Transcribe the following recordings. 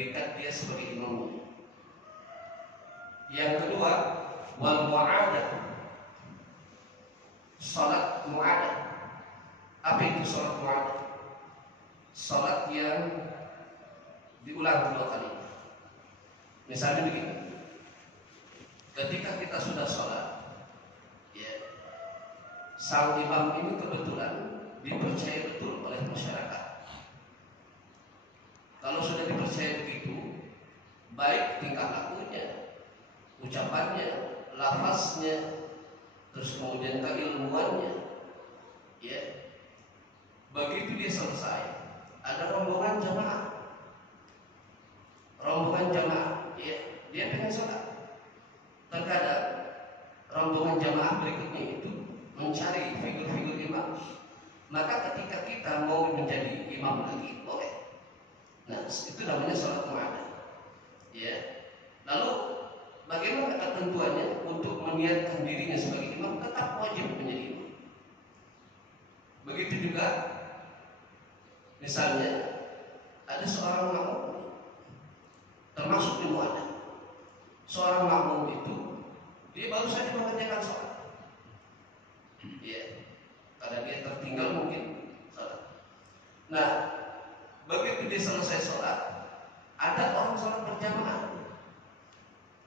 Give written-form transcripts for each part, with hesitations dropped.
jadikan dia sebagai imamnya. Yang kedua, wal mu'adah, salat mu'adah. Apa itu salat mu'adah? Salat yang diulang 2 kali. Misalnya begini, ketika kita sudah sholat, ya, sang imam ini kebetulan dipercaya betul oleh masyarakat. Kalau sudah dipercaya begitu, baik tingkah lakunya, ucapannya, lafaznya, terus kemudian keilmuannya, ya, begitu dia selesai, ada rombongan jamaah, ya, dia pengen sholat. Terkadang rombongan jamaah berikutnya itu mencari figur-figur imam. Maka ketika kita mau menjadi imam lagi, boleh. Nah, itu namanya sholat mu'adah. Ya. Lalu bagaimana ketentuannya untuk meniatkan dirinya sebagai imam? Tetap wajib menjadi imam. Begitu juga, misalnya ada seorang makmum, termasuk di mu'adah. Seorang makmum itu dia baru saja mengerjakan sholat, ya, karena dia tertinggal mungkin sholat. Nah, begitu dia selesai sholat, ada orang sholat berjamaah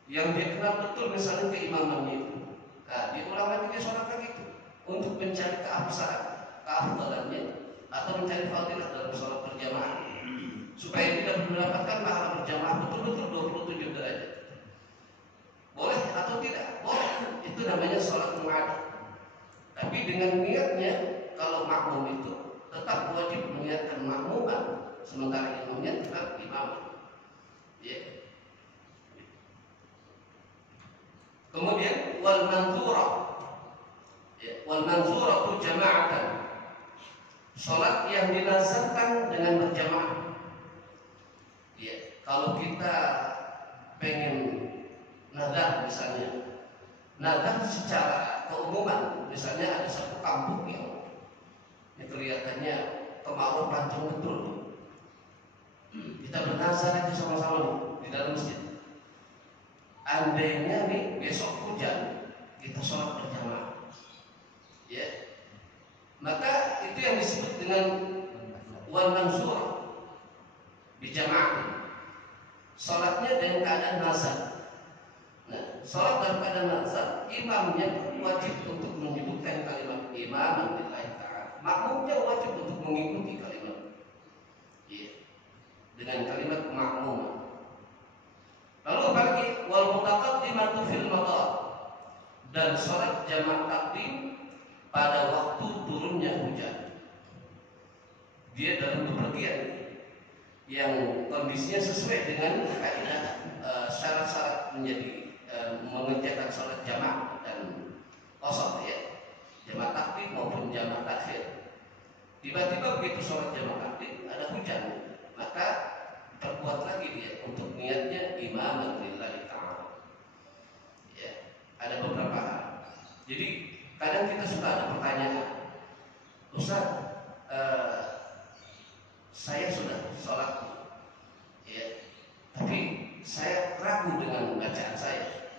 yang dia kenal betul misalnya keimamannya itu. Nah, dia ulang lagi dia sholat lagi itu untuk mencari keafdalannya atau mencari fadilah dalam sholat berjamaah, supaya tidak mendapatkan pahala berjamaah betul-betul 27 derajat. Boleh atau tidak? Boleh. Itu namanya sholat mu'adah. Tapi dengan niatnya, kalau makmum itu tetap wajib meniatkan makmuman, sementara imamnya tetap imam. Ya. Kemudian wal manzurah, ya, wal manzurah itu jama'atan, sholat yang dinazarkan dengan berjamaah. Ya, kalau kita pengen nazar misalnya, nazar secara keumuman, misalnya ada satu kampung yang kelihatannya kemarau panjang betul, kita bernazar aja sama-sama nih di dalam masjid. Andainya nih besok hujan, kita sholat berjamaah, ya, maka itu yang disebut dengan wal manzurah bijamaah. Sholatnya dengan keadaan nazar. Nah, sholat dalam keadaan nazar, imamnya wajib untuk menyebutkan kalimat imaman lillahi ta'ala. Makmumnya wajib untuk mengikuti kalimat, ya, dengan kalimat makmum. Lalu apalagi wal mutaqaddimatu fil madar, dan sholat jamaah takdim pada waktu turunnya hujan. Dia dalam bepergian yang kondisinya sesuai dengan kaidah syarat-syarat mengerjakan sholat jamaah dan qashar, ya, jamaah takdim maupun jamaah takhir. Tiba-tiba begitu sholat jamaah takdim ada hujan, maka perkuat lagi dia untuk niatnya imaman lillahi ta'ala. Ya, ada beberapa hal. Jadi kadang kita suka ada pertanyaan, Ustaz, saya sudah sholat, ya, tapi saya ragu dengan bacaan saya.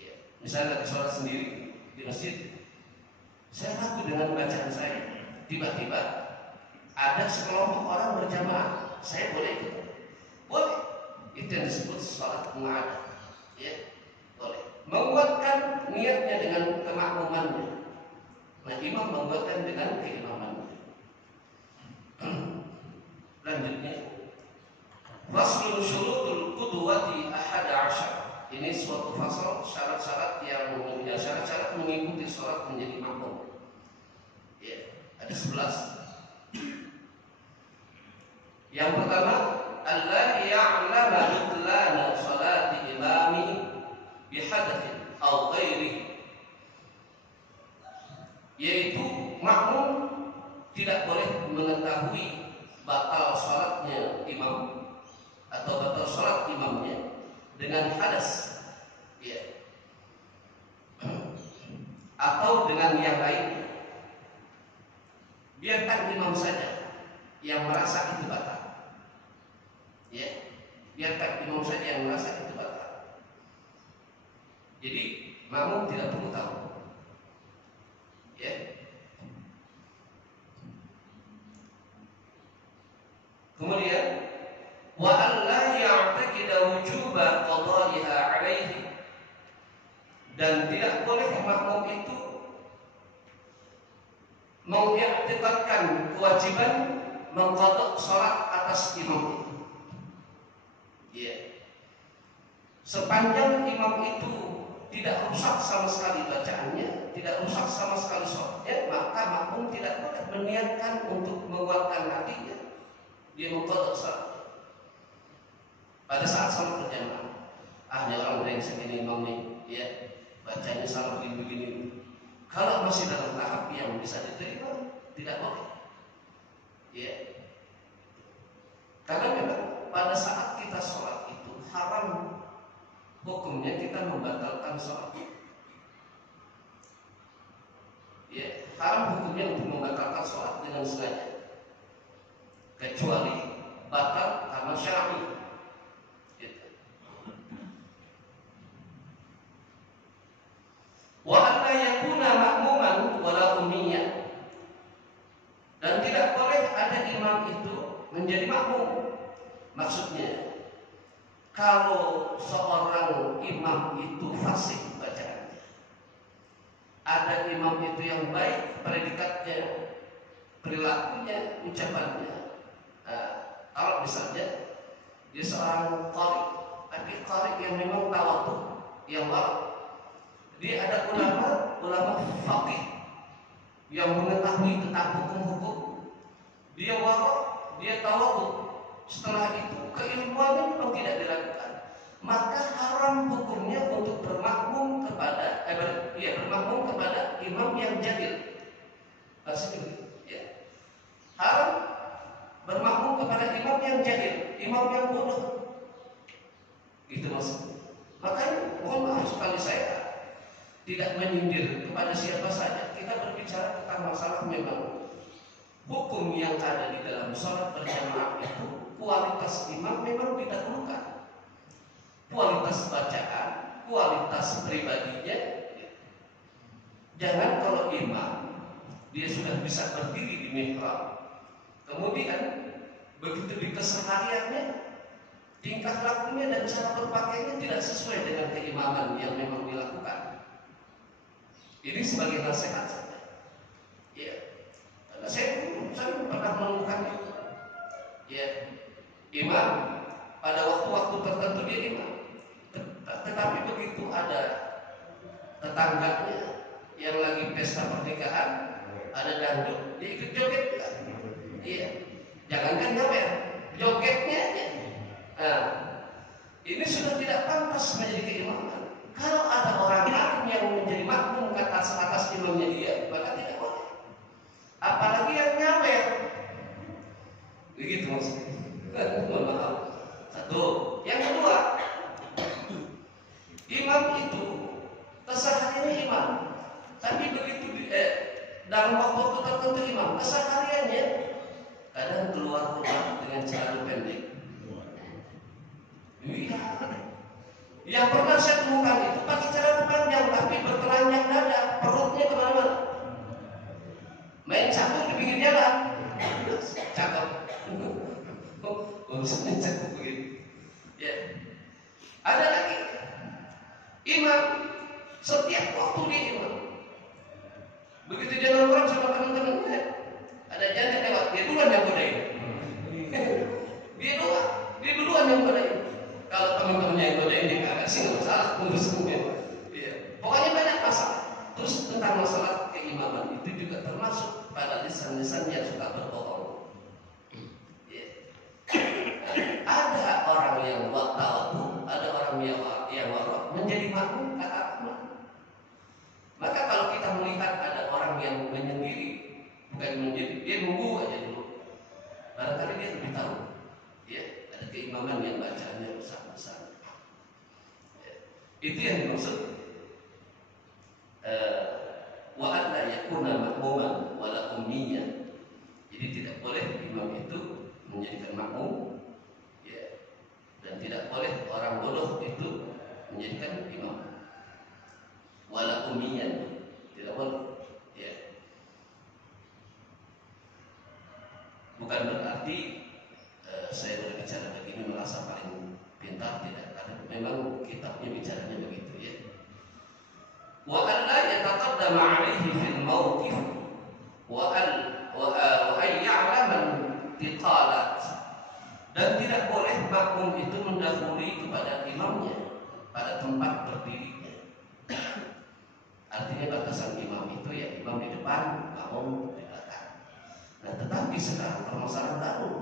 Ya, misalnya lagi sholat sendiri di masjid, saya ragu dengan bacaan saya. Tiba-tiba ada sekelompok orang berjamaah, saya boleh ikut? Boleh. Itu yang disebut sholat mu'adah, ya, boleh. Menguatkan niatnya dengan kemakmumannya. Nah, imam menguatkan dengan keimamannya. Lanjutnya, faslun syurutul qudwati ahada asyar. Ini suatu fasal syarat-syarat yang syarat-syarat mengikuti sholat menjadi makmum. Ya, ada 11. Yang pertama, Allah ya'lama butlana salati imami bihadatsin aw ghairihi, yaitu makmum tidak boleh mengetahui batal sholatnya imam atau batal sholat imamnya dengan hadas, ya, atau dengan yang lainnya. Biarkan imam saja yang merasa itu batal, ya. biarkan imam saja yang merasa itu batal. Jadi makmum tidak perlu tahu. Ya. Kemudian wa alla ya'taqida wujuba qada'iha 'alaihi, dan tidak boleh makmum itu mengiktikadkan kewajiban mengqada' salat atas imam itu. Ya. Sepanjang imam itu tidak rusak sama sekali bacaannya, tidak rusak sama sekali sholatnya, maka makmum tidak boleh meniatkan untuk menguatkan hatinya dia mengqada' salat pada saat sholat berjamaah. Ini orang brengsek ini imam nih, ya, bacanya salah begini. Kalau masih dalam tahap yang bisa diterima, tidak boleh. Ya. Karena memang pada saat kita sholat itu haram hukumnya kita membatalkan sholat. Ya, haram hukumnya untuk membatalkan sholat dengan sengaja, kecuali batal karena syar'i. Gitu. Wa alla yakuna ma'muman wala ummiyyan, dan tidak boleh ada imam itu menjadi makmum. Maksudnya, kalau seorang imam itu fasik bacaannya, ada imam itu yang baik predikatnya, perilakunya, ucapannya. Kalau misalnya dia seorang qari, tapi qari yang memang tawadhu, yang warok, dia ada ulama faqih yang mengetahui tentang hukum-hukum, dia warok, dia tawadhu. Setelah itu keilmuannya memang tidak dilakukan, maka haram hukumnya untuk bermakmum kepada bermakmum kepada imam yang jahil. Ya. Haram bermakmum kepada imam yang jahil, imam yang bodoh. Itu maksudnya. Makanya mohon maaf sekali saya tidak menyindir kepada siapa saja. Kita berbicara tentang masalah memang hukum yang ada di dalam sholat berjamaah itu, kualitas imam memang didahulukan. Kualitas bacaan, kualitas pribadinya. Jangan kalau imam dia sudah bisa berdiri di mihrab, kemudian begitu di kesehariannya, tingkah lakunya dan cara berpakaiannya tidak sesuai dengan keimaman yang memang dilakukan. Ini sebagai nasihat saja. Ya. Karena saya pernah menemukan itu. Ya. Imam pada waktu-waktu tertentu dia imam, tetapi begitu ada tetangganya yang lagi pesta pernikahan, ada dangdut, dia ikut joget. Iya, jangankan nyawer, jogetnya aja. Nah, ini sudah tidak pantas menjadi keimaman. Kalau ada orang lain yang menjadi makmum atas imamnya dia, maka tidak boleh. Apalagi yang nyawer. Begitu maksudnya. Maaf. Satu. Yang kedua, imam itu kesehariannya imam, tapi begitu dalam waktu tertentu imam, kesehariannya kadang keluar dengan celana pendek. Iya. Yang pernah saya temukan itu pakai celana panjang tapi bertelanjang dada, perutnya kemana-mana. Main cabut di pinggir jalan. Cakep. Maksudnya cakep begitu. Ya. Ada lagi imam, setiap waktu dia imam. Begitu dia nongkrong sama teman-temannya, ada janda lewat, dia duluan yang godain. Dia duluan yang godain. Kalau teman-temannya yang godain dia agak sih nggak masalah, urusannya. Ya. Pokoknya banyak masalah. Terus tentang masalah keimaman itu juga termasuk pada lisan-lisan yang suka berbohong. Ya. Ada orang yang tawadhu, ada orang yang warok menjadi makmum kata makmum. Maka kalau kita melihat ada orang yang menyendiri, bukan menjadi, dia nunggu aja dulu. Barangkali dia lebih tahu. Ya, ada keimaman yang bacanya besar-besar. Ya. Itu yang dimaksud wa alla yakuna makmuman wala ummiyyan. Jadi tidak boleh imam itu menjadikan makmum, ya, dan tidak orang bodoh itu menjadikan imam. Wala umiyan, tidak boleh. Ya. Bukan berarti saya berbicara begini merasa paling pintar, tidak. Karena memang kitabnya bicaranya begitu ya. Wa an la yataqaddama 'alaihi fil mawqif wa an ya'lama intiqalat, dan tidak boleh makmum itu mendahului kepada imamnya pada tempat berdirinya. Artinya batasan imam itu ya imam di depan, makmum di belakang. Nah, tetapi sekarang permasalahan baru,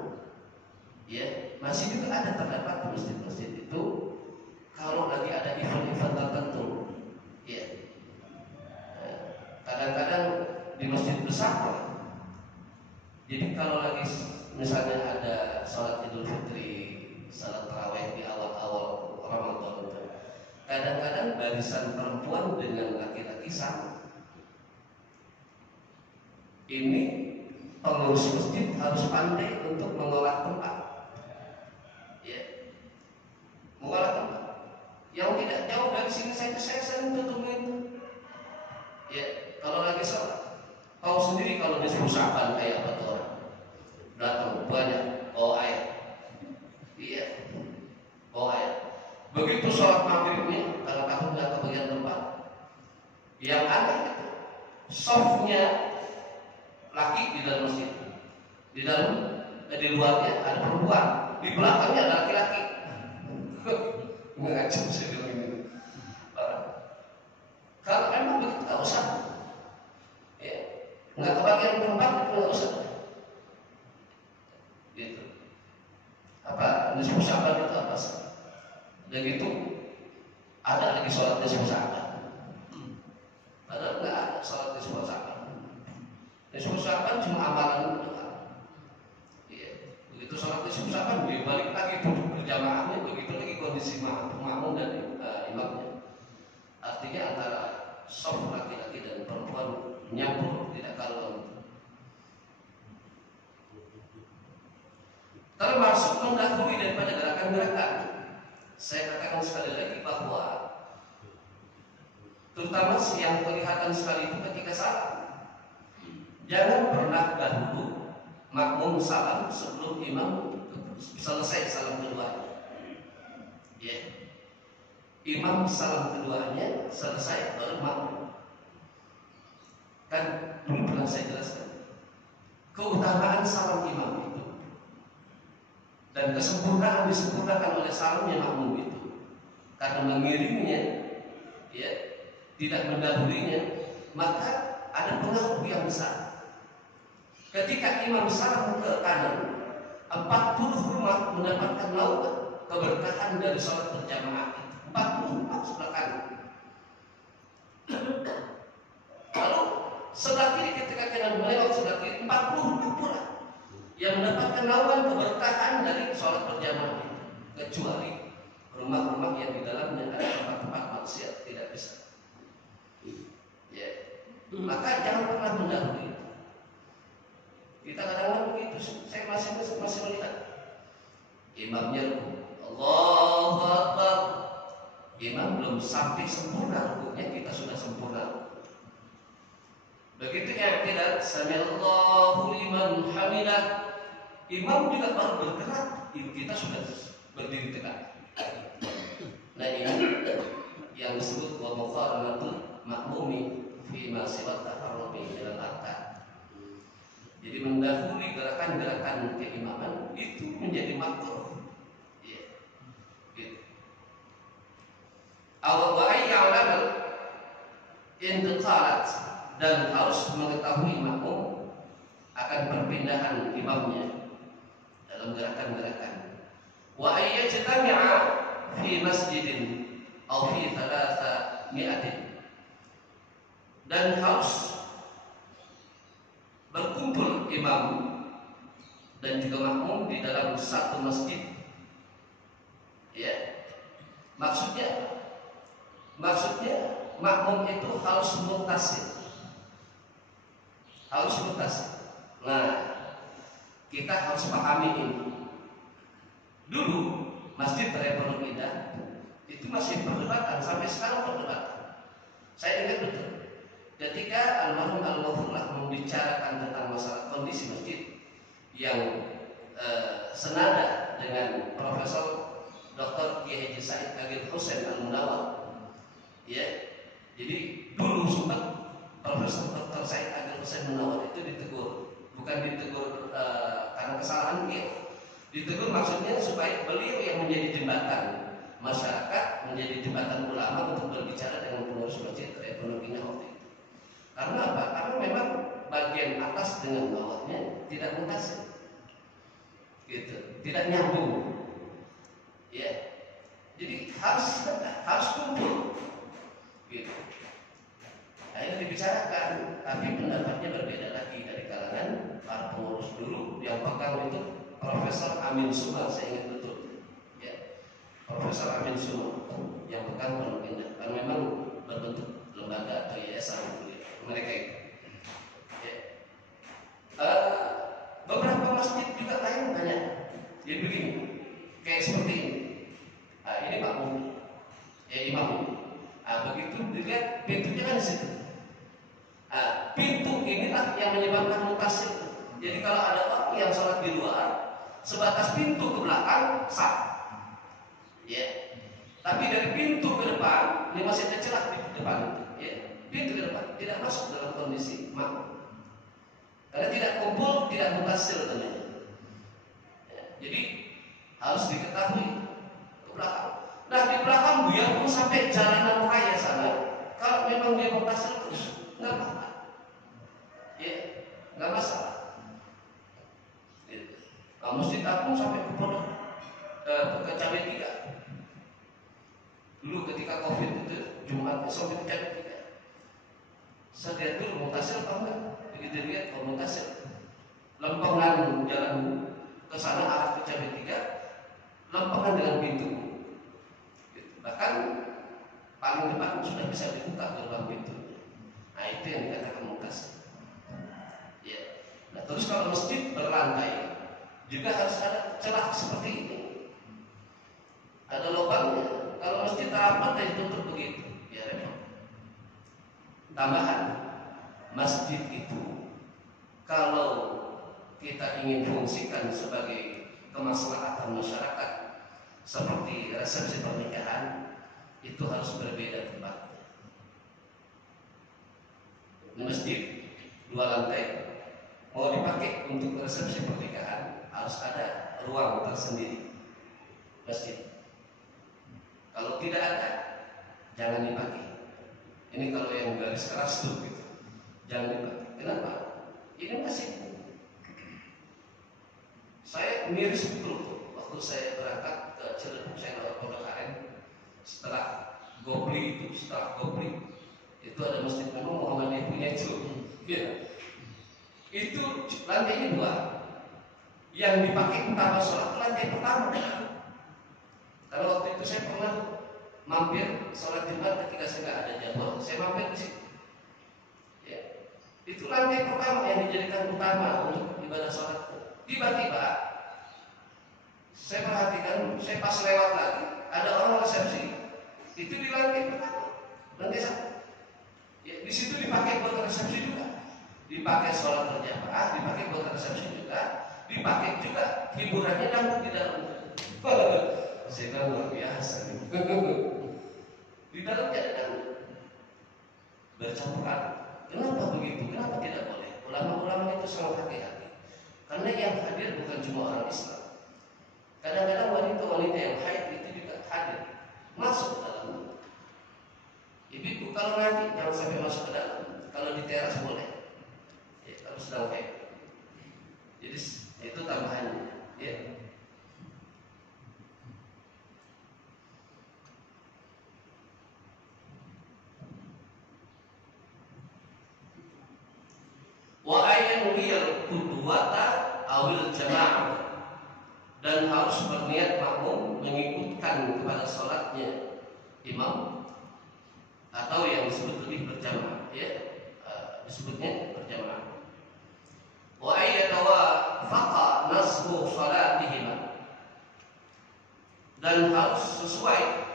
ya masih juga ada terdapat di masjid-masjid itu kalau lagi ada event-event tertentu, ya kadang-kadang di masjid besar. Jadi kalau lagi misalnya ada sholat Idul Fitri, sholat tarawih di awal-awal Ramadan, kadang-kadang barisan perempuan dengan laki-laki sama. Ini pengurus masjid harus pandai untuk mengolah tempat, ya, mengolah tempat. Yang tidak jauh dari sini saya sering ketemu itu, ya, kalau lagi sholat. Kau sendiri kalau disusahakan kayak apa tuh orang datang banyak air, iya, air. Begitu sholat maghribnya, kalau kamu nggak ke bagian tempat, yang aneh itu softnya laki di dalam masjid, di luarnya ada perempuan, di belakangnya ada laki-laki. Ngacau saya bilang ini. Kalau memang begitu nggak usah. Nggak kebagian tempat itu nggak usah. Gitu. Apa nisfu Sya'ban itu apa sih? Dan gitu ada lagi sholat nisfu Sya'ban. Padahal nggak ada sholat nisfu Sya'ban. Nisfu Sya'ban cuma amalan doa. Iya. Begitu sholat nisfu Sya'ban dia balik lagi duduk berjamaahnya, begitu lagi kondisi makmum dan imamnya. Artinya antara soft laki-laki dan perempuan nyampur, tidak karuan. Termasuk mendahului daripada gerakan-gerakan. Saya katakan sekali lagi bahwa terutama yang kelihatan sekali itu ketika salam. Jangan pernah dahulu makmum salam sebelum imam selesai salam keduanya. Ya. Imam salam keduanya selesai baru makmum. Kan dulu pernah saya jelaskan keutamaan salam imam itu dan kesempurnaan disempurnakan oleh salamnya makmum itu, karena mengiringnya, ya, tidak mendahulinya, maka ada pengaruh yang besar. Ketika imam salam ke kanan, 40 rumah mendapatkan naungan keberkahan dari sholat berjamaah. 40 rumah sebelah kanan. Lalu sebelah kiri ketika kita melewat sebelah kiri 40 rumah pula yang mendapatkan naungan keberkahan dari sholat berjamaah itu, kecuali rumah-rumah yang di dalamnya ada tempat-tempat maksiat tidak bisa. Ya. Maka jangan pernah mendahului. Kita kadang-kadang begitu. Saya masih melihat imamnya Allahu Akbar, imam belum sampai sempurna rukunya, kita sudah sempurna. Begitu i'tidal, sami'allahu liman hamidah, imam juga baru bergerak, kita sudah berdiri tegak. Nah, ini yang disebut wa muqaranatul ma'mumi fi ma siwa tafarruqi ila al-arkan. Jadi mendahului gerakan-gerakan keimaman itu menjadi makruh. Ya. Gitu. Wa ayya'lamal intiqalat, dan harus mengetahui makmum akan perpindahan imamnya dalam gerakan-gerakan. Wa ayyajtami'a fi masjidin aw fi 300, dan harus berkumpul imam dan juga makmum di dalam satu masjid. Ya, maksudnya makmum itu harus muttasil. Nah, kita harus pahami ini. Dulu Masjid Raya Pondok Indah masih perdebatan, sampai sekarang perdebatan. Saya ingat betul ketika almarhum Al-Ghafurlah membicarakan tentang masalah kondisi masjid yang senada dengan Profesor Dr. Kiai Haji Said Agil Hussein Al-Munawar. Ya, jadi dulu sempat Profesor Dr. Said Agil Hussein Munawar itu ditegur, bukan ditegur karena kesalahan dia, ditegur maksudnya supaya beliau yang menjadi jembatan masyarakat, menjadi jembatan ulama untuk berbicara dengan pengurus masjid ekonominya waktu itu. Karena apa? Karena memang bagian atas dengan bawahnya tidak mutasil, gitu, tidak nyambung. Ya, jadi harus kumpul, gitu. Akhirnya dibicarakan, tapi pendapatnya berbeda lagi dari kalangan para pengurus dulu. Yang pegang itu Profesor Amin Suma, saya ingat betul. Profesor Amin Suma yang pegang Pondok Indah, karena memang berbentuk lembaga atau yayasan mereka itu. Ya. Beberapa masjid juga lain banyak. Jadi begini, kayak seperti ini. Ini makmum, imam. Begitu dilihat pintunya kan di situ. Pintu inilah yang menyebabkan mutasil. Jadi kalau ada orang yang sholat di luar, sebatas pintu ke belakang sah. Ya, tapi dari pintu ke depan, ini masih ada celah di depan, ya, pintu ke depan tidak masuk dalam kondisi makmum, karena tidak kumpul, tidak mutasil tentunya. Ya, jadi harus diketahui ke belakang. Nah di belakang biarpun sampai jalanan raya sana, kalau memang dia mutasil terus, nggak apa-apa, ya, nggak masalah. Kalau masjid Agung sampai ke pondok ke Cabai 3. Dulu ketika Covid itu Jumat sampai ke Cabai 3. Saya lihat dulu mutasil apa enggak? Begitu lihat kalau mutasil, lempengan jalan ke sana arah ke Cabai 3, lempengan dengan pintu. Bahkan paling depan sudah bisa dibuka gerbang pintunya. Nah itu yang dikatakan mutasil. Ya. Nah terus kalau masjid berlantai juga harus ada celah seperti ini, ada lubangnya. Kalau masjid rapat dan ditutup begitu, ya repot. Tambahan, masjid itu kalau kita ingin fungsikan sebagai kemaslahatan masyarakat seperti resepsi pernikahan, itu harus berbeda tempatnya. Masjid 2 lantai mau dipakai untuk resepsi pernikahan, harus ada ruang tersendiri masjid. Kalau tidak ada, jangan dipakai. Ini kalau yang garis keras tuh gitu, jangan dipakai. Kenapa? Ini masih, saya miris betul tuh waktu saya berangkat ke Cirebon, saya lewat Pondok Aren. Setelah Gobli itu ada masjid memang Muhammadiyah punya itu. Ya. Itu lantainya 2. Yang dipakai utama sholat lantai pertama. Karena waktu itu saya pernah mampir sholat Jumat ketika saya nggak ada jadwal, saya mampir di situ. Ya. Itu lantai pertama yang dijadikan utama untuk ibadah sholat. Tiba-tiba saya perhatikan, saya pas lewat lagi ada orang resepsi. Itu di lantai pertama, lantai 1. Ya, di situ dipakai buat resepsi juga, dipakai sholat berjamaah, dipakai buat resepsi juga, dipakai juga hiburannya dangdut di dalam. Saya bilang luar biasa nih. Di dalamnya ada dangdut bercampur aduk. Kenapa begitu? Kenapa tidak boleh? Ulama-ulama itu sangat hati-hati, karena yang hadir bukan cuma orang Islam. Kadang-kadang wanita-wanita yang haid itu juga hadir, masuk ke dalam. Ibu kalau nanti jangan sampai masuk ke dalam. Kalau di teras boleh, ya, kalau sedang haid. Jadi itu tambahannya, ya. Wa ayyan wiyal qudwata awil jamaah, dan harus berniat makmum mengikutkan kepada sholatnya imam atau yang disebut lebih berjamaah, ya, disebutnya berjamaah. Wa ayyatawafaqa nasbu sholatihima, dan harus sesuai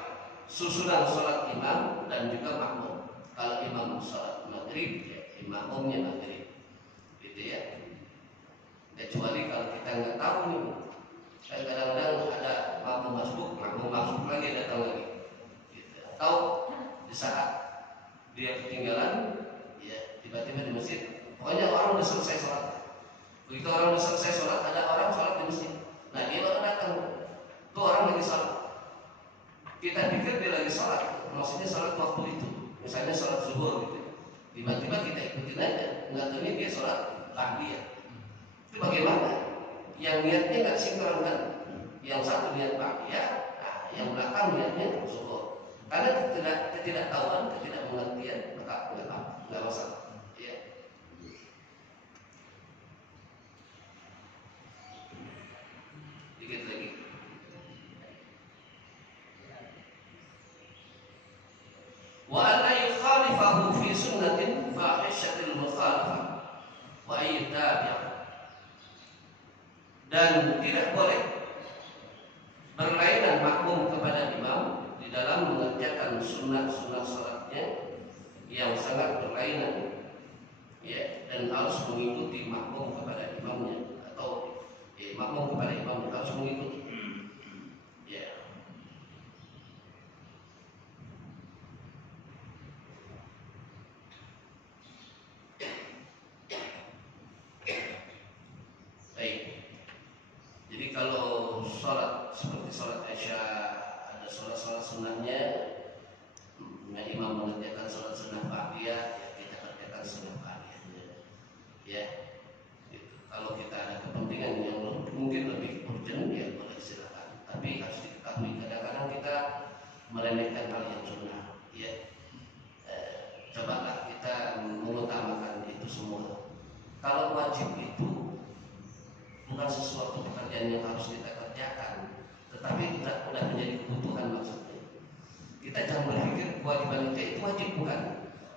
susunan sholat imam dan juga makmum. Kalau imam sholat maghrib, ya makmumnya maghrib, gitu ya. Kecuali kalau kita nggak tahu nih, kan kadang-kadang ada makmum masuk lagi datang lagi, gitu. Atau di saat dia ketinggalan, ya tiba-tiba di masjid, pokoknya orang udah selesai sholat. Begitu orang udah selesai sholat, ada orang sholat di masjid. Nah dia baru datang, tuh orang lagi sholat. Kita pikir dia lagi sholat, maksudnya sholat waktu itu, misalnya sholat zuhur gitu. Tiba-tiba kita ikutin aja, nggak tahu ini dia sholat ba'diyah. Itu bagaimana? Yang niatnya nggak sinkron kan? Yang satu niat ba'diyah, nah, yang belakang niatnya zuhur. Karena ketidaktahuan, ketidakmengertian, maka nggak masalah. Ya. Dikit lagi. Wa alla yukhalifahu fi sunnatin fahishatil mukhalafah wa ayyutabi'. Dan tidak boleh berlainan makmum kepada imam di dalam mengerjakan sunat-sunat salatnya yang sangat berlainan, ya, dan harus mengikuti makmum kepada imamnya atau makmum kepada imamnya harus mengikuti. Jadi kalau sholat seperti sholat Isya ada sholat sunnahnya, imam mengerjakan sholat sunnah ba'diyah, ya kita kerjakan sunnah ba'diyahnya, ya. Gitu. Kalau kita ada kepentingan yang mungkin lebih urgent, ya boleh silakan. Tapi harus diketahui kadang-kadang kita meremehkan hal yang sunnah, ya. Cobalah kita mengutamakan itu semua. Kalau wajib itu bukan sesuatu pekerjaan yang harus kita kerjakan, tetapi sudah menjadi kebutuhan maksudnya. Kita jangan berpikir kewajiban itu wajib, bukan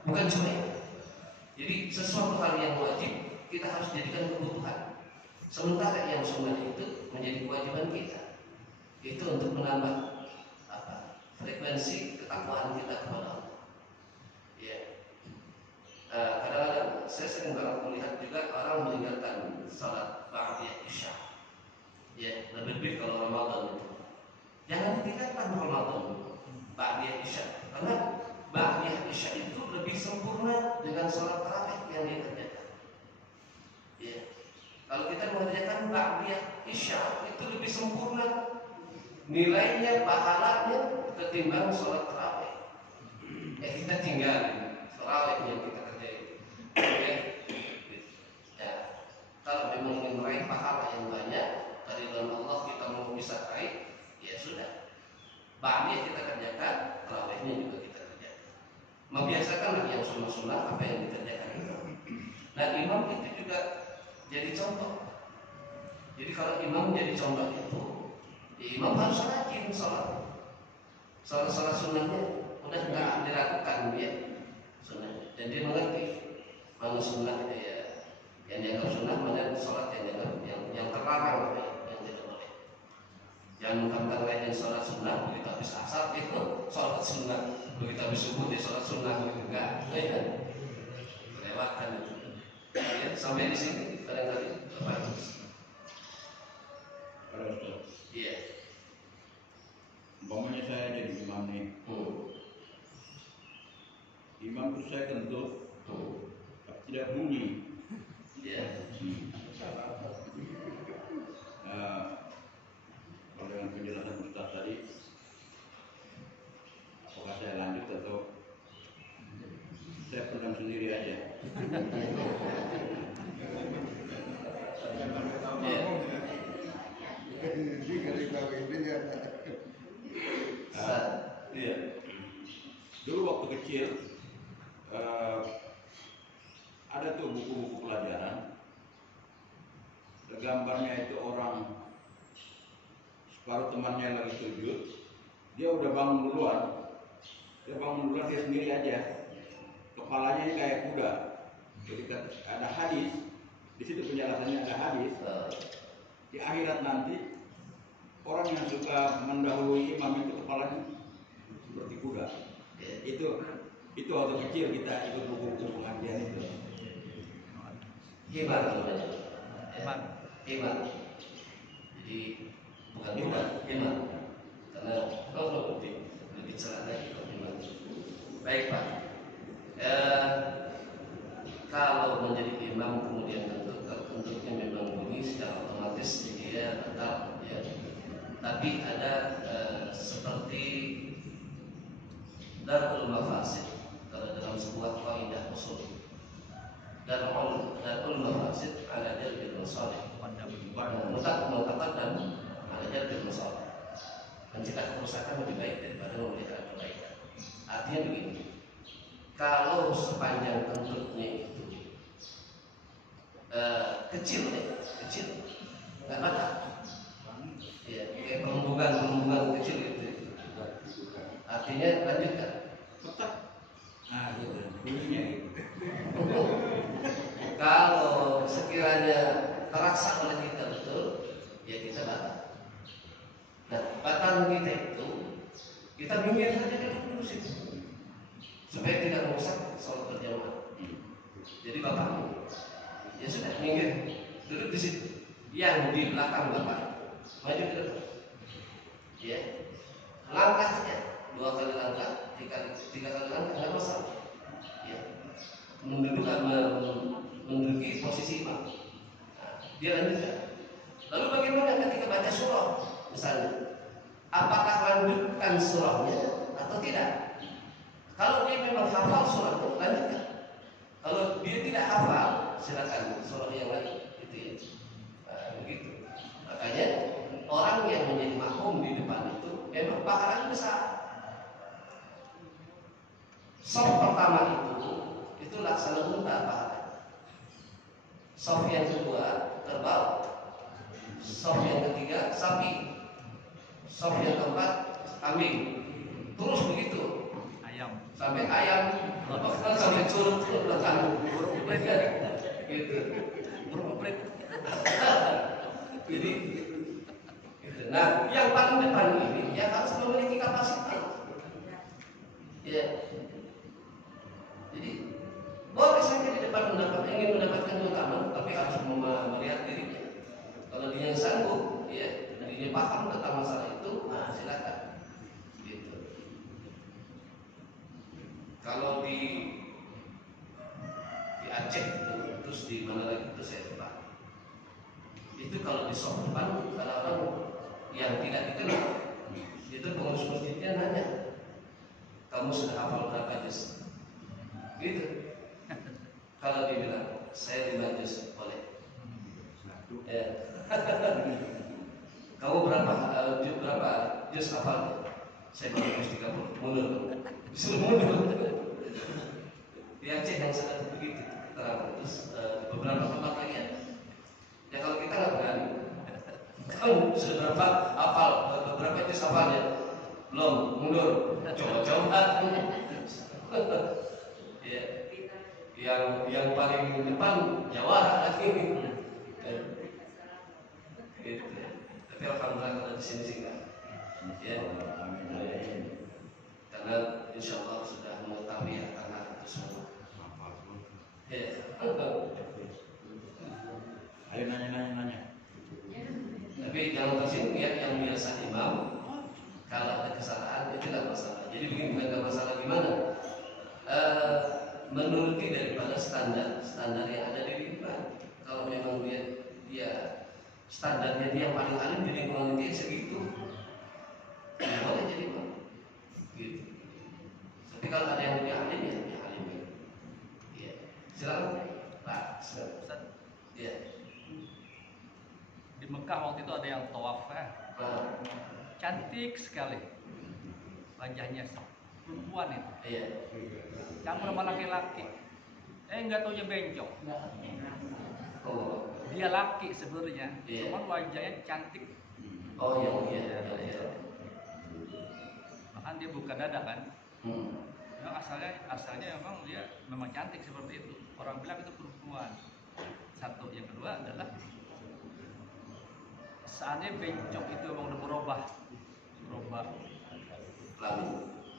cuma itu. Jadi sesuatu hal yang wajib kita harus jadikan kebutuhan. Sementara yang sunnah itu menjadi kewajiban kita. Itu untuk menambah frekuensi ketakwaan kita kepada Allah. Ya. Kadang-kadang saya sering melihat juga orang meninggalkan salat ba'diyah Isya. Ya, lebih kalau Ramadan itu. Jangan ditinggalkan Ramadan ba'diyah Isya. Karena ba'diyah Isya itu lebih sempurna dengan salat tarawih yang dia kerjakan. Ya. Kalau kita mengerjakan ba'diyah Isya itu lebih sempurna nilainya, pahalanya ketimbang salat tarawih. Kita tinggal tarawih yang kita kalau memang ingin meraih pahala yang banyak dari dalam Allah, kita mau bisa raih, ya sudah. Ba'diyah kita kerjakan, tarawihnya juga kita kerjakan. Membiasakanlah yang sunnah-sunnah apa yang dikerjakan imam. Nah imam itu juga jadi contoh. Jadi kalau imam jadi contoh itu, ya imam harus rajin sholat. Sholat sunnahnya udah nggak dilakukan dia sunnah, dan dia mengerti mana sunnah ya. Yang dianggap sunnah, mana sholat yang terlarang, yang tidak boleh. Jangan mentang-mentang lain sholat sunnah, begitu habis asar itu sholat sunnah, begitu habis subuh dia sholat sunnah, begitu enggak, ya, lewatkan itu. Ya, sampai di sini kadang-kadang apa itu? Iya. Umpamanya saya jadi imam nih, imam itu saya kentut, tidak bunyi. Ya. Kalau dengan penjelasan Ustaz tadi, apakah saya lanjut atau saya pendam sendiri aja? Iya. Dulu waktu kecil ada tuh buku-buku pelajaran, gambarnya itu orang separuh temannya lagi sujud, dia udah bangun duluan, dia sendiri aja, kepalanya ini kayak kuda. Jadi ada hadis, di situ penjelasannya ada hadis, di akhirat nanti orang yang suka mendahului imam itu kepalanya seperti kuda. Ya. Itu waktu kecil kita ikut buku-buku pengajian itu. Hebat namanya. Hebat. Hebat. Jadi bukan hebat, hebat. Karena lebih cerah lagi kalau hebat. Baik Pak. Kalau menjadi imam kemudian tentunya memang bunyi secara otomatis dia tetap ya. Tapi ada seperti darul mafasid kalau dalam sebuah kaidah usul. Darul mafasid ala jalbil masalih. Mutaqaddam ala jalbil masalih. Mencegah kerusakan lebih baik daripada memelihara kebaikan. Artinya begini. Kalau sepanjang kentutnya itu kecil, nggak patah, ya, kayak perembungan kecil gitu. Artinya lanjutkan. Petak. Ah, gitu. Bunyinya gitu. Kalau sekiranya terasa oleh kita betul, ya kita batal. Nah, batal kita itu kita minggir saja dulu situ, supaya tidak merusak sholat berjamaah. Jadi bapakmu, ya sudah minggir, duduk di situ. Yang di belakang bapak, maju ke depan. Ya, langkah saja, 2 kali langkah, 3 kali langkah nggak masalah. Ya, menduduki posisi imam. Nah, dia lanjutkan. Lalu bagaimana ketika baca surah, misalnya, apakah lanjutkan surahnya atau tidak? Kalau dia memang hafal surahnya, lanjutkan. Kalau dia tidak hafal, silakan surah yang lain. Gitu ya. Nah, begitu. Makanya orang yang menjadi makmum di depan itu memang pahalanya besar. Sof pertama itu laksana unta pahalanya. Sof yang kedua kerbau. Sof yang ketiga sapi. Sof yang keempat kambing. Terus begitu. Sampai ayam, bahkan sampai curut ke belakang, gitu. Jadi, gitu. Nah, yang paling depan ini yang harus memiliki kapasitas. Ya. Jadi, boleh saja di depan ingin mendapatkan keutamaan, tapi harus melihat dirinya. Kalau dia sanggup, ya, dia paham tentang masalah itu, nah silakan. Kalau di Aceh itu, terus di mana lagi itu saya lupa. Itu kalau di soft depan, ada orang yang tidak dikenal, itu pengurus masjidnya nanya, kamu sudah hafal berapa juz? Gitu. Kalau dia bilang, saya 5 juz, boleh. Ya. Kamu berapa juz hafal? Saya baru juz 30, mundur. Disuruh mundur. Di Aceh yang sedang begitu terang. Terus beberapa tempat lagi ya. Ya kalau kita nggak berani. Kamu sudah berapa hafal? Beberapa juz hafalnya? Belum, mundur. Coba. Ya, yang paling depan jawara lagi. Gitu. Tapi alhamdulillah kalau di sini sih enggak. Ya. Karena insya Allah sudah mengetahui akan hal itu semua. Ya. Ayo nanya. Tapi jangan tersinggung ya, yang biasa imam kalau ada kesalahan itu tidak masalah. Jadi begini, bukan masalah gimana? Menuruti daripada standar yang ada di lingkungan. Kalau memang dia standarnya dia yang paling alim di lingkungan dia segitu, boleh jadi imam. Gitu. Tapi kalau ada yang lebih alim ya lebih alim. Ya. Silakan Pak. Silakan. Ya. Di Mekah waktu itu ada yang tawaf cantik sekali wajahnya, perempuan itu. Iya. Campur sama laki-laki. Nggak taunya bencong. Oh. Dia laki sebenarnya, Iya. cuman wajahnya cantik. Oh iya. Bahkan dia buka dada kan. Memang asalnya memang cantik seperti itu. Orang bilang itu perempuan. Satu, yang kedua adalah seandainya bencong itu memang udah berubah.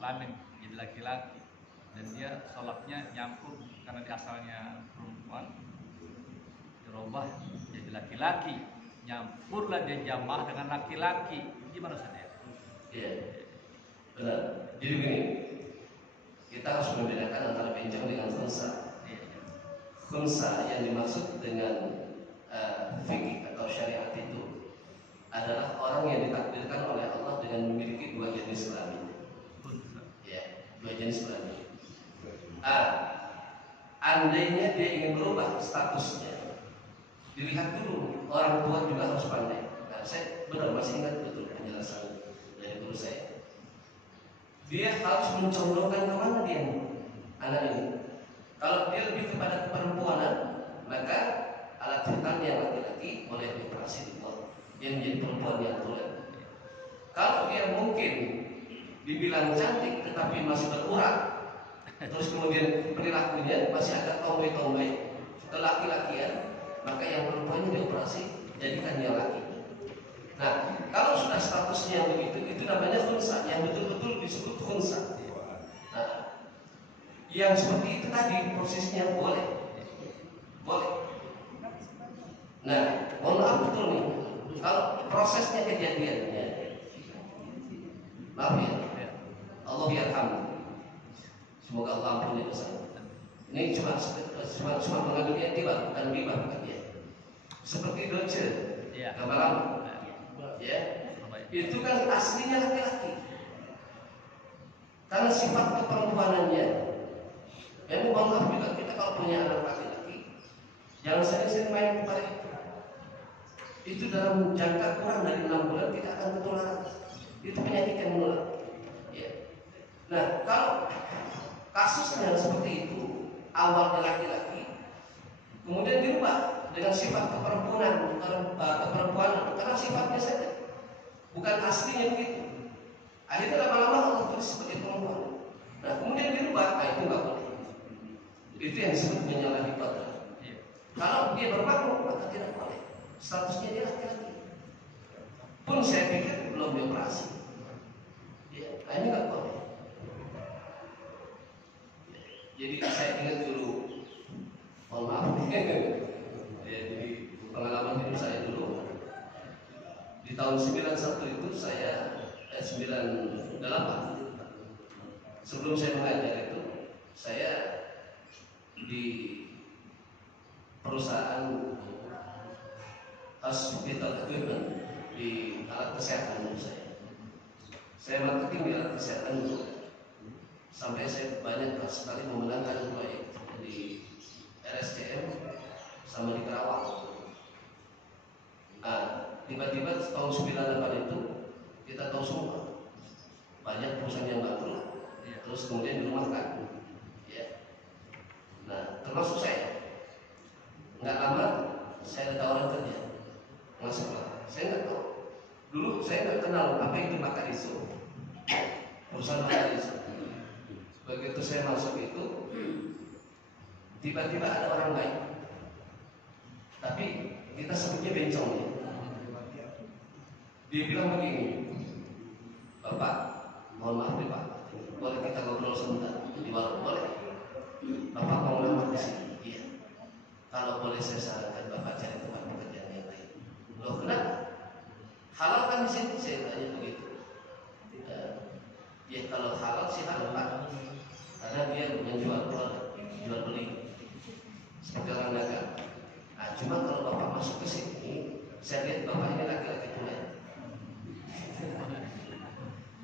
kelamin jadi laki-laki dan dia sholatnya nyampur karena dia asalnya perempuan dirubah jadi laki-laki, nyampurlah dia jamaah dengan laki-laki, gimana Ustaz ya? Iya, benar. Jadi begini, kita harus membedakan antara bincang dengan khunsa. Khunsa yang dimaksud dengan fikih atau syariat itu adalah orang yang ditakdirkan oleh Allah dengan memiliki dua jenis kelamin. Ya, dua jenis kelamin. Andainya dia ingin berubah statusnya, dilihat dulu, orang tua juga harus pandai. Nah, saya benar masih ingat betul penjelasan dari guru saya. Dia harus mencondongkan kemana dia anak ini. Kalau dia lebih kepada keperempuanan, maka alat vital yang laki-laki boleh dioperasi dibuat. Dia menjadi perempuan yang tulen. Kalau dia mungkin dibilang cantik tetapi masih berurat, terus kemudian perilakunya masih agak tomboy-tomboy, kelaki-lakian, maka yang perempuannya dioperasi, jadikan dia laki. Nah, kalau sudah statusnya begitu, itu namanya khunsa, yang betul-betul disebut khunsa. Nah, yang seperti itu tadi prosesnya boleh. Nah, mohon maaf betul nih, kalau prosesnya kejadiannya, maaf ya, Allah yarham. Semoga Allah ampuni dosa. Ini cuma mengambil tiba, bukan bibah bukan dia. Seperti doce, gambar lama, ya, itu kan aslinya laki-laki. Karena sifat keperempuanannya, yang mohon maaf juga kita kalau punya anak laki-laki, jangan sering-sering main kepada itu. Itu dalam jangka kurang dari 6 bulan tidak akan ketularan. Itu penyakit yang menular. Ya. Nah, kalau kasusnya seperti itu, awalnya laki-laki, kemudian dirubah dengan sifat keperempuanan, karena sifatnya saja, bukan aslinya begitu. Akhirnya lama-lama Allah tulis sebagai perempuan. Nah, kemudian dirubah, itu nggak boleh. Itu yang disebut menyalahi kodrat. Kalau dia bermakmum, maka tidak boleh. Statusnya dia laki-laki. Pun saya pikir belum dioperasi. Ya, ini nggak boleh. Jadi saya ingat dulu, mohon maaf, ya, jadi pengalaman hidup saya dulu di tahun 91 itu saya 98 sebelum saya mengajar itu saya di perusahaan hospital equipment di alat kesehatan dulu saya marketing di alat kesehatan dulu sampai saya banyak sekali memenangkan proyek di RSCM sama di Kerawang. Tiba-tiba tahun 98 itu kita tahu semua banyak perusahaan yang bangkrut, terus kemudian dirumahkan, ya. Nah, termasuk saya. Nggak lama saya ada tawaran kerja masuk lah. Saya nggak tahu. Dulu saya nggak kenal apa itu Makarizo, perusahaan Makarizo. Begitu saya masuk itu, tiba-tiba ada orang baik, tapi kita sebutnya bencong ya. Dia bilang begini, Bapak, mohon maaf nih Pak, boleh kita ngobrol sebentar di warung? Boleh. Bapak mau ngelamar di sini? Iya. Kalau boleh saya sarankan Bapak cari tempat pekerjaan yang lain. Loh, kenapa? Halal kan di sini? Saya tanya begitu. Ya kalau halal sih halal Pak, karena dia menjual produk, jual beli seperti orang dagang. Nah, cuma kalau Bapak masuk ke sini, saya lihat Bapak ini laki-laki tulen.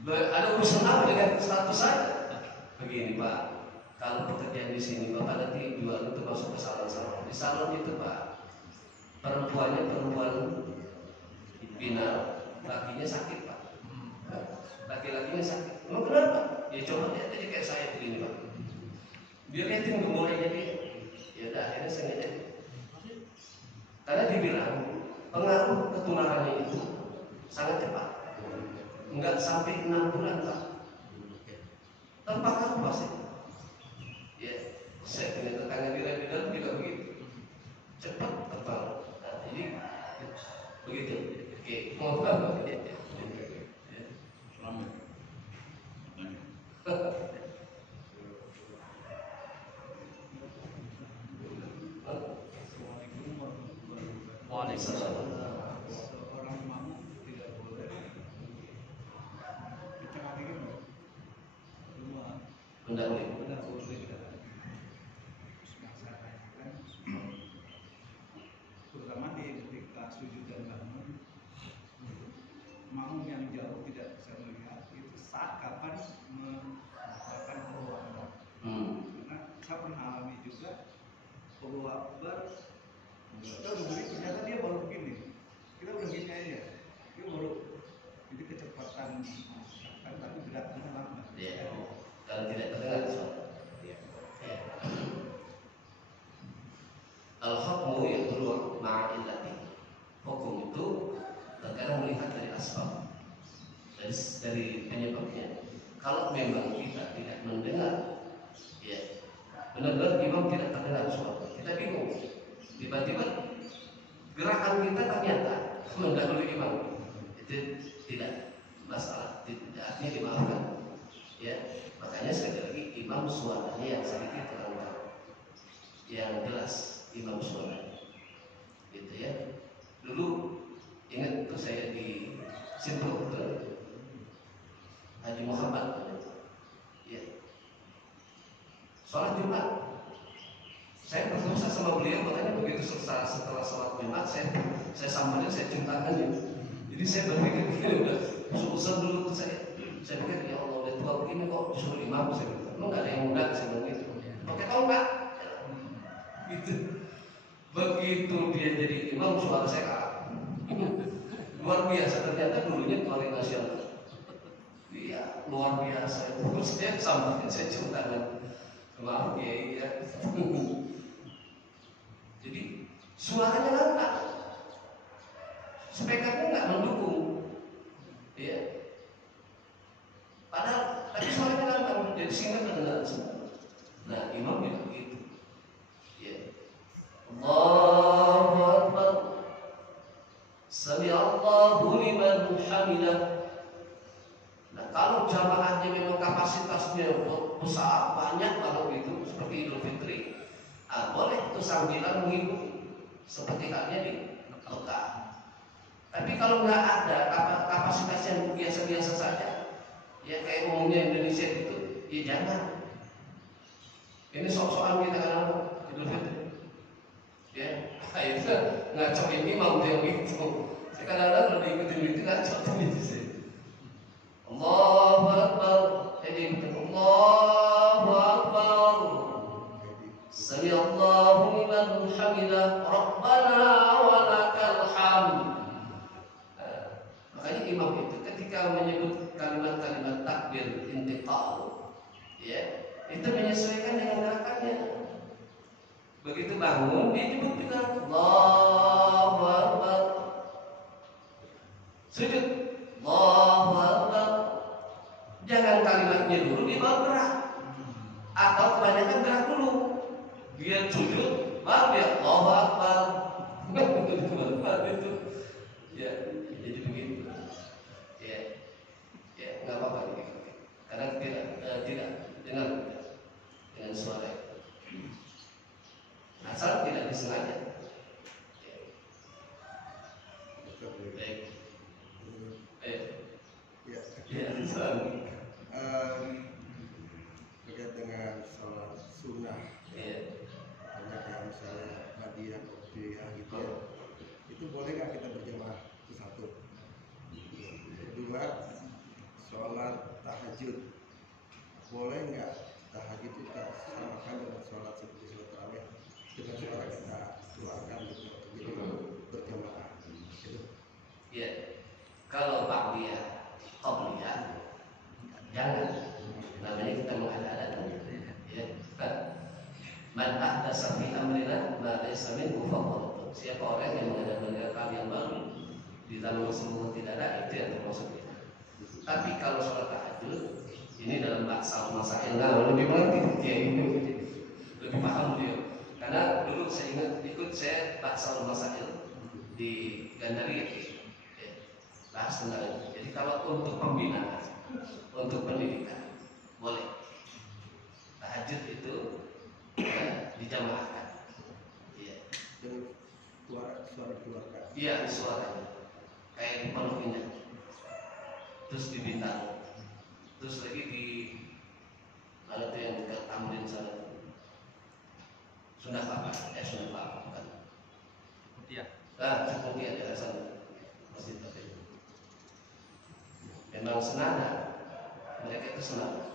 Ada urusan apa dengan status saya? Begini Pak, kalau pekerjaan di sini Bapak nanti jual itu masuk ke salon-salon. Di salon itu Pak, perempuannya perempuan binal, lakinya sakit Pak. Laki-lakinya sakit. Emang kenapa? Ya coba lihat aja kayak saya begini Pak. Dia liatin gemulainya dia. Ya udah akhirnya saya nggak jadi. Karena dibilang pengaruh ketularannya itu sangat cepat. Enggak sampai 6 bulan Pak. Tanpa kamu pasti. Ya, saya punya tetangga di Rabidan juga begitu. Cepat terbang. Nah, jadi begitu. Oke, mau apa? Selamat. alaihi wasallam. Seorang makmum tidak boleh kecakapan cuma mendahului. tidak boleh melaksanakan, terutama di ketika sujud dan bangun, makmum yang jauh tidak bisa melihat itu saat kapan melakukan Allahu Akbar. Karena saya pernah alami juga Allahu Akbar, kita udah beri, ternyata dia baru begini, kita udah gini aja, dia baru, jadi kecepatan kan, tapi gerakannya lambat. Ya. Kalau tidak terdengar suara. Ya. Al-hukmu yang keluar ma'illati. Hukum itu terkadang melihat dari asbab, dari penyebabnya. Kalau memang kita tidak mendengar, ya benar-benar imam tidak terdengar suara, kita bingung. Tiba-tiba gerakan kita ternyata mendahului imam, itu tidak masalah, tidak artinya dimaafkan. Ya, makanya sekali lagi imam suaranya yang sedikit terangkat, yang jelas imam suaranya, gitu ya. Dulu ingat tuh saya di Simpul Haji Muhammad, ya, sholat Jumat. Saya berdosa sama beliau, makanya begitu selesai setelah sholat Jumat saya samperin, saya cintakan dia. Jadi saya berpikir begini, udah susah dulu tuh saya pikir ya Allah, udah tua begini kok disuruh imam, saya bilang, emang gak ada yang muda, saya bilang gitu. Pakai tongkat, gitu. Begitu dia jadi imam, suara saya kalah. Luar biasa, ternyata dulunya keluarga nasional. Iya, luar biasa. Terus saya samperin, saya cintakan. Maaf ya, iya. Jadi suaranya lantang, speakernya nggak mendukung, ya. Padahal tapi suaranya lantang, jadi sehingga terdengar semua. Nah, imam ya begitu, ya. Allahu Akbar, Sami Allahu liman hamidah. Nah, kalau jamaahnya memang kapasitasnya besar, banyak kalau gitu, seperti Idul Fitri, boleh itu sambilan mengikuti seperti halnya di Mekah. Tapi kalau nggak ada kapasitas yang biasa-biasa saja, ya kayak umumnya Indonesia gitu, ya jangan. Ini sok-sokan kita kan Idul Fitri, ya, akhirnya ngacokin imam yang gitu. Saya kadang-kadang udah ikutin itu ngacokin itu sih. Allahu Akbar, jadi Allahu Akbar, Sami Allahu liman hamidah, Rabbana wa lakal hamd. Makanya imam itu ketika menyebut kalimat-kalimat takbir intiqal, ya, itu menyesuaikan dengan gerakannya. Begitu bangun dia nyebut juga Allahu Akbar. Sujud Allahu Akbar. Jangan kalimatnya dulu dia baru gerak, atau kebanyakan gerak dulu. Dia sujud baru dia Allahu Akbar. Itu ya, jadi begitu. Ya, nggak apa-apa gitu. Karena tidak dengan suara. Asal tidak disengaja. Baik. Ya, terkait dengan sholat sunnah, banyak yang misalnya hadiah, kopiah gitu ya, itu boleh nggak kita berjamaah? Itu satu. Kedua, sholat tahajud, boleh nggak tahajud kita samakan dengan sholat seperti sholat tarawih dengan suara kita keluarkan gitu, jadi berjamaah. Gitu. Ya, kalau ba'diyah qabliyah jangan, namanya kita mengada-ada, ya. Man ahdatsa fi amrina ma laysa minhu fahuwa. Siapa orang yang mengada-ada hal yang baru di dalam Rasulullah tidak ada, itu yang termasuk kita. Tapi kalau sholat tahajud ini dalam bahasa masail, lebih mengerti dia ini, lebih paham dia. Karena dulu saya ingat ikut saya bahasa masail di Gandaria, bahas tentang itu. Jadi kalau untuk pembinaan, untuk pendidikan, boleh tahajud itu dijamaahkan. Iya. Dan suara dikeluarkan terus di Bintang, terus lagi di mana tuh yang dekat Tamrin sana, Sunda Kelapa, Sunda Kelapa bukan? Putih ya. Ciputia daerah sana, masjid itu. Memang senada, mereka itu senada.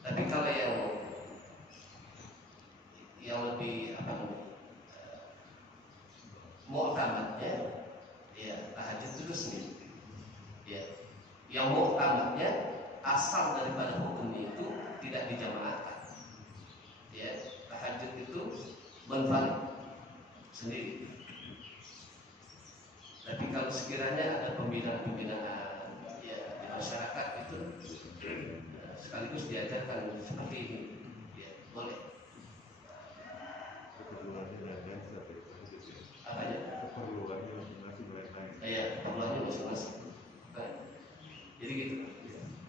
Tapi kalau yang lebih apa namanya, mu'tamadnya, ya tahajud itu sendiri. Ya, yang mu'tamadnya asal daripada hukumnya itu tidak dijamaahkan. Ya, tahajud itu menfarid sendiri. Tapi kalau sekiranya ada pembinaan-pembinaan ya di masyarakat itu sekaligus diajarkan seperti ini, ya boleh. Apa ya? Keperluannya masing-masing lain-lain. Iya, keperluannya masing-masing. Jadi gitu.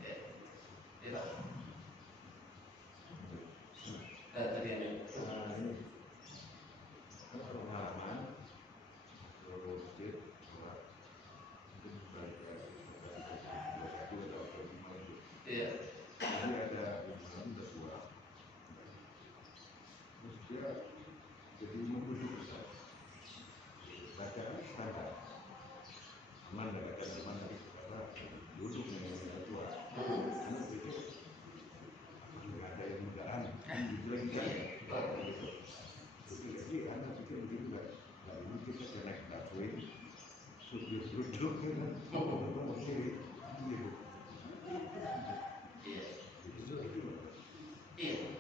Ya, ya Pak. Tadi ini. Ini kan pemahaman kalau masjid bahwa mungkin balik ke 21 atau 25 itu. Iya. Jadi ada imam berdua, terus dia jadi mengkhusus besar. Bacaan standar, cuman nggak ada teman lagi duduk dengan yang ketua. Anak itu nggak ada yang mudaan, dijelang-jelang gitu. Jadi anak itu juga nggak ini kita kena ketahui, duduk gitu, gitu. Iya.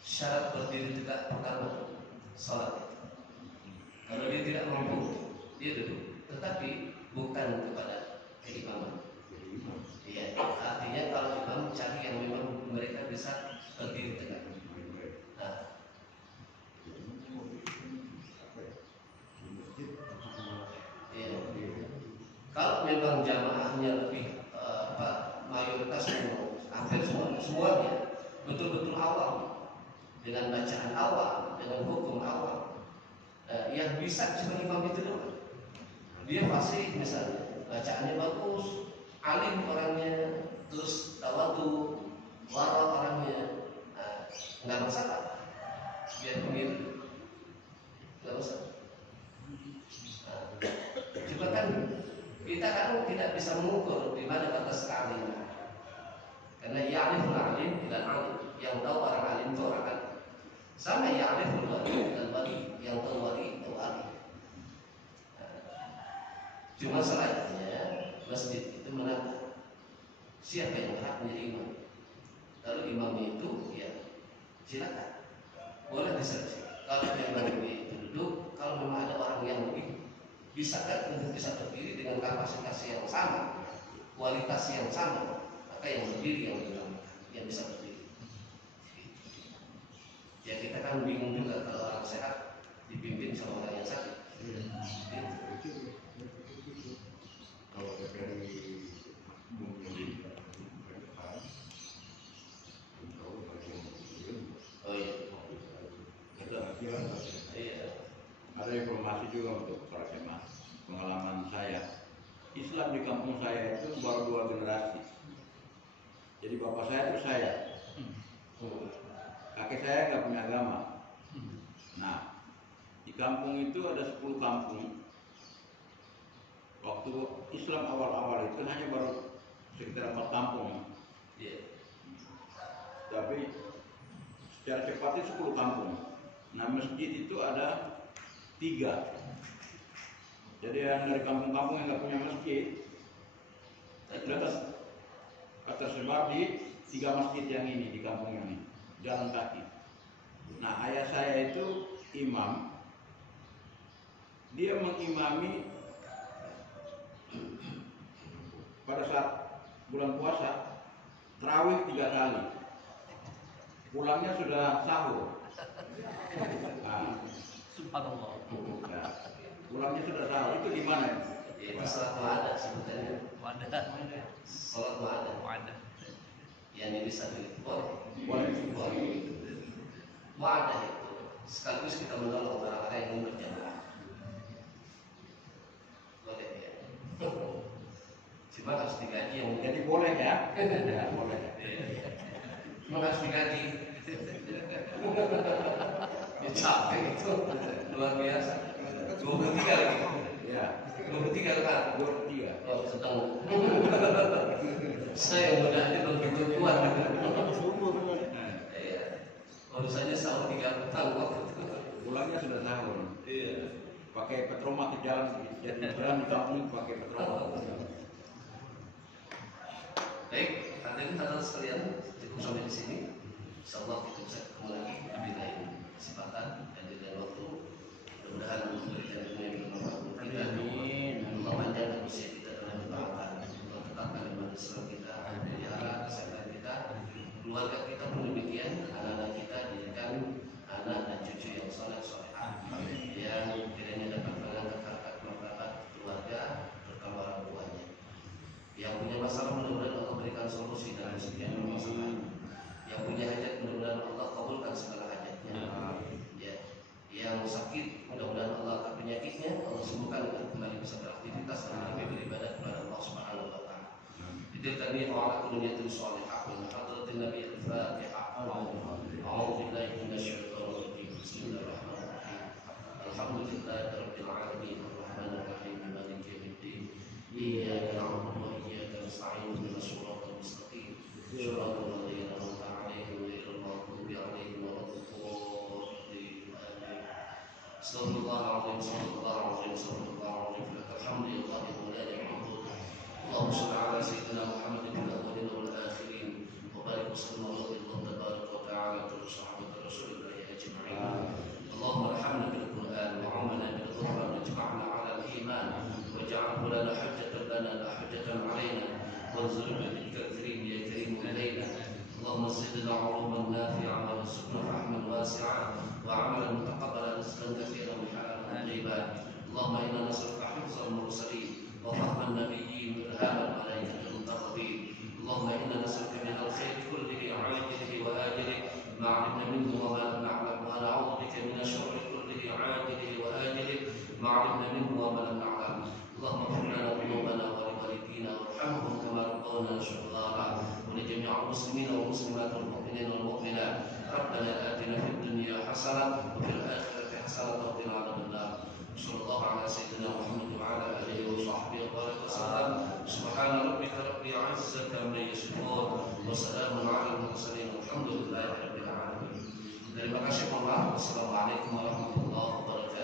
Syarat berdiri tegak pertama salat. Kalau dia tidak mampu, dia duduk. Tetapi bukan kepada keimaman. Iya. Artinya kalau imam cari yang memang mereka bisa berdiri tegak. Nah, iya. Kalau memang jamaahnya lebih mayoritas hampir semuanya betul-betul awam dengan bacaan awam, dengan hukum awam, yang bisa cuma imam itu doang. Dia fasih misalnya, bacaannya bagus, alim orangnya, terus tawadu, wara orangnya, nggak masalah. Biar pemilu, nggak masalah. Cuma kan kita kan tidak bisa mengukur di mana batas kealiman. Karena ya'riful alim dan alim, yang tahu orang alim itu orang alim. Sama ya'riful wali dan wali, yang tahu wali itu alim. Cuma selanjutnya masjid itu menata siapa yang berhak menjadi imam. Kalau imamnya itu ya silakan, boleh diseleksi. Kalau memang itu duduk, kalau memang ada orang yang lebih bisa kan untuk bisa berdiri dengan kapasitas yang sama, kualitas yang sama, maka yang berdiri yang dilakukan, yang bisa berdiri. Ya kita kan bingung juga kalau orang sehat dipimpin sama orang yang sakit. Kalau dari mungkin depan, Oh iya. Iya. Ada informasi juga untuk para jemaah. Pengalaman saya, Islam di kampung saya itu baru 2 generasi. Jadi bapak saya itu saya, kakek saya nggak punya agama. Nah, di kampung itu ada 10 kampung. Waktu Islam awal-awal itu hanya baru sekitar 4 kampung. Iya. Tapi secara cepatnya 10 kampung. Nah, masjid itu ada 3. Jadi yang dari kampung-kampung yang nggak punya masjid, tersebar di 3 masjid yang ini di kampung ini, jalan kaki. Nah, ayah saya itu imam, dia mengimami pada saat bulan puasa tarawih 3 kali. Pulangnya sudah sahur. Nah, Subhanallah. ya, pulangnya sudah sahur. Itu gimana ya? Itu salat mu'adah sebutannya. Wadah. Salat mu'adah. Wadah. Yang ini satu itu Boleh. Mu'adah itu sekaligus kita menolong orang-orang yang ingin berjamaah. Boleh ya. Cuma harus digaji yang Jadi boleh ya? Ya boleh. cuma harus digaji. Ya, capek itu luar biasa. 23 lagi. Ya. 23 kan? 23. Oh, sedang. Saya yang muda aja belum kuat. Iya. Urusannya sahur 3 petang waktu itu. Pulangnya sudah sahur. Iya. Pakai petroma ke jalan, jadi jalan di kampung pakai petroma. Baik, hadirin sekalian, cukup sampai di sini. Insyaallah kita bisa ketemu lagi di lain kesempatan dan di lain waktu. Mudah-mudahan memberikan ilmu yang bermanfaat untuk kita. Amin. Memanjangkan usia kita dalam ketaatan, tetapkan iman Islam kita, pelihara kesehatan kita, keluarga kita pun demikian, anak-anak kita dijadikan anak dan cucu yang saleh salehah, yang kiranya dapat mengangkat harkat martabat keluarga terutama orang tuanya. Yang punya masalah mudah-mudahan Allah berikan solusi dalam setiap permasalahan. Yang punya hajat mudah-mudahan Allah kabulkan segala hajatnya. Ya. Yang sakit mudah-mudahan Allah akan penyakitnya Allah sembuhkan dan kembali bisa beraktivitas dan beribadah kepada Allah Subhanahu wa taala. Itu tadi awal kunyatul salihah min hadratin Nabi al-Fatihah. A'udzu billahi minasyaitonir rajim. Bismillahirrahmanirrahim. Alhamdulillahirabbil alamin arrahmanir rahim maliki yaumiddin. Iyyaka na'budu wa iyyaka nasta'in ihdinas siratal mustaqim. Shiratal ladzina an'amta 'alaihim ghairil maghdubi 'alaihim waladdallin. Astaghfirullahaladzim, astaghfirullahaladzim, astaghfirullahaladzim. Alhamdulillah wa la ilaha illallah. Allahumma shalli ala sayyidina Muhammad fil awwalin wal akhirin. Wa barik wa sallim ala Allah tabaraka wa ta'ala wa sahabati Rasulillah ajma'in. Allahumma arhamna bil Qur'an wa 'amna bil Qur'an wajma'na 'ala al-iman waj'alhu lana hujjatan lana la hujjatan 'alaina wanzurna bil kafirin ya karim ilayna. Allahumma zidna 'uluman nafi'an wa rizqna rahman wasi'an wa 'amalan mutaqabbalan rizqan katsiran wa halalan tayyiban. Allahumma inna nas'aluka hifdzal mursalin wa fahman nabiyyin wa ilhamal malaikatil muqarrabin. Allahumma inna nas'aluka min al-khairi kullihi 'ajilihi wa ajilihi ma 'alimna minhu wa ma lam na'lam wa na'udzu bika min asy-syarri kullihi 'ajilihi wa ajilihi ma 'alimna minhu wa ma lam na'lam. Allahumma ighfir lana dhunubana wa liwalidina warhamhum kama rabbawna shighara wa li jami'il muslimina wal muslimat wal mu'minina wal mu'minat. Rabbana atina fid dunya hasanah wa fil akhirati hasanah wa qina adzabannar. Sallallahu ala sayyidina Muhammad wa ala alihi wa sahbihi wa sallam. Subhana rabbika rabbil izzati amma yasifun wa salamun ala al-mursalin walhamdulillahi rabbil alamin. Terima kasih Allah. Wassalamualaikum warahmatullahi wabarakatuh.